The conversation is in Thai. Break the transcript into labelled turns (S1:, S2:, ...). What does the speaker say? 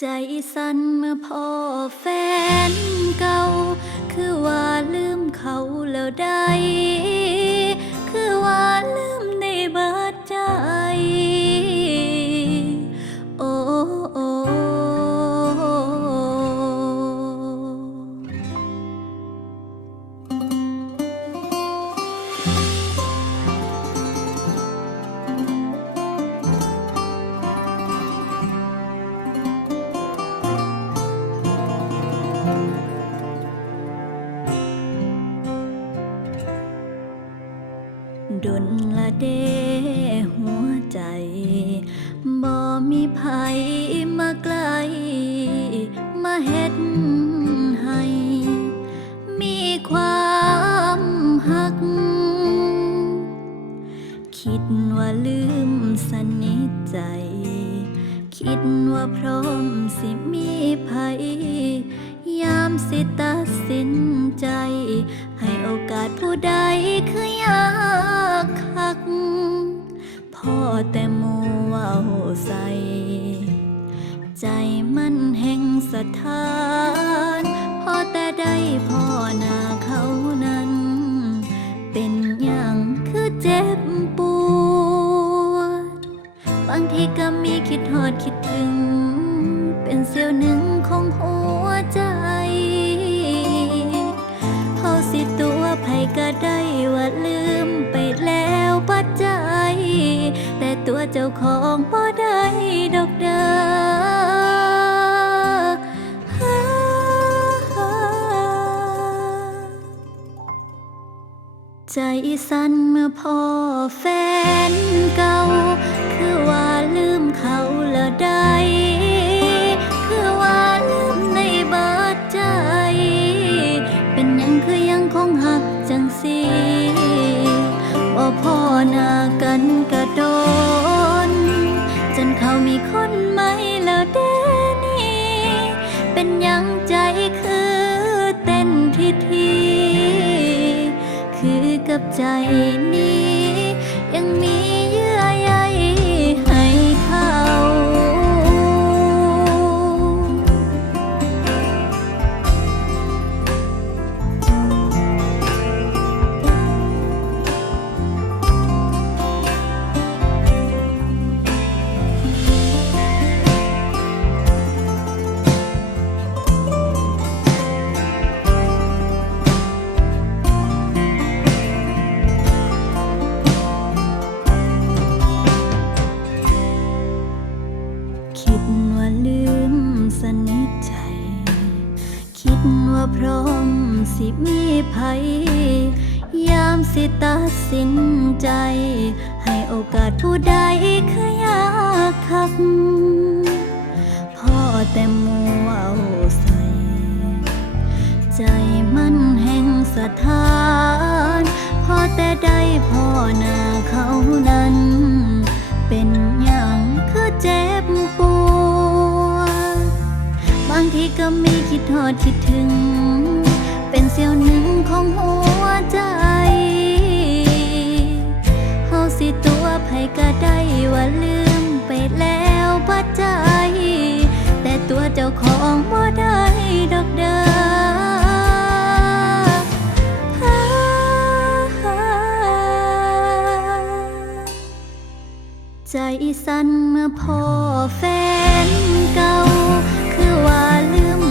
S1: ใจสั่นเมื่อพ่อแฟนเก่า คือว่าลืมเขาแล้วได้ ดนละเดหัวใจ บ่มีภัยมาไกล มาเฮ็ดให้ มีความหัก คิดว่าลืมสนิทใจ คิดว่าพร้อมสิมีภัยยามสิตัดสินใจ ให้โอกาสผู้ใดคือ พ่อแต่โมว่าใส่ใจมันแห่งสถานพอแต่ได้พ่อนาเขานั้น เป็นอย่างคือเจ็บปวด บางทีก็มีคิดหอดคิด เจ้าของบ่ได้ดอกเด้อใจสั่นเมื่อพ่อแฟนเก่า คือว่าลืมเขาแล้วได้คือว่าลืมในบิดใจ เป็นยังคือยังคงหักจังสีว่าพ่อหน้ากันกระโดนจนเขา มีคนใหม่แล้วเดนี่ เป็นยังใจคือเต้นทีที คือกับใจนี้ พร้อมสิมีภัย ยามสิตัดสินใจ ให้โอกาสผู้ใดคือยากคัก พ่อแต่หมูเว่าใส่ ใจมันแห่งสถานพ่อแต่ได้พ่อนาเขานั้น เป็นอย่างคือเจ็บปวดบางทีก็มีคิดทอดคิดถึง สี้ยวหนึ่งของหัวใจเฮาสิตัวไผก็ได้ว่าลืมไปแล้วปัจจัยแต่ตัวเจ้าของบ่ได้ดอกเด้อใจสั่นเมื่อพ่อแฟนเก่า คือว่าลืม